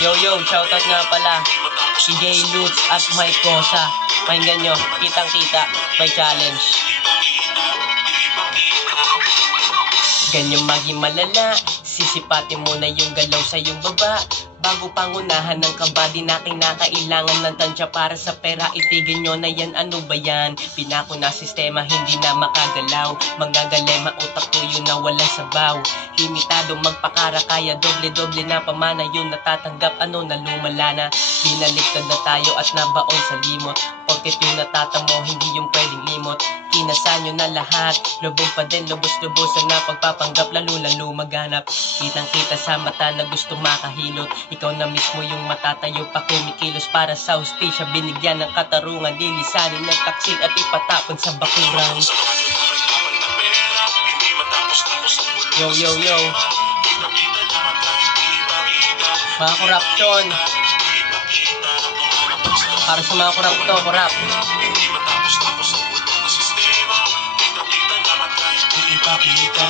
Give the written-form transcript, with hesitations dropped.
Yo, shoutout nga pala si Jay Lutz at Mike Cosa. Pakinggan nyo, kitang-kita, may challenge. Ganyan maging malala, sisipatin mo na yung galaw sa iyong baba. Bago pangunahan ng kaba, di na kinakailangan ng tansya para sa pera. Itigil nyo na yan, ano ba yan? Pinako na sistema, hindi na makagalaw. Mga galema, utak ko yun na walang sabaw. Limitadong magpakara, kaya doble-doble na pamana yun natatanggap, ano na lumala na. Binaliktad na tayo at nabaon sa limot. Porket yung natatamo, hindi yung pwedeng limot. Kinasa nyo na lahat, lubog pa din, lubos-lubosan na pagpapanggap, lalo-lalo maghanap. Kitang-kita sa mata na gusto makahilot. Ikaw na mismo yung matatayo pa kumikilos para sa hustisya. Binigyan ng katarungan, dilisanin ng taksil at ipatapon sa bakurang. Yo mga korupsyon, para sa mga korupto, korap. Ipakita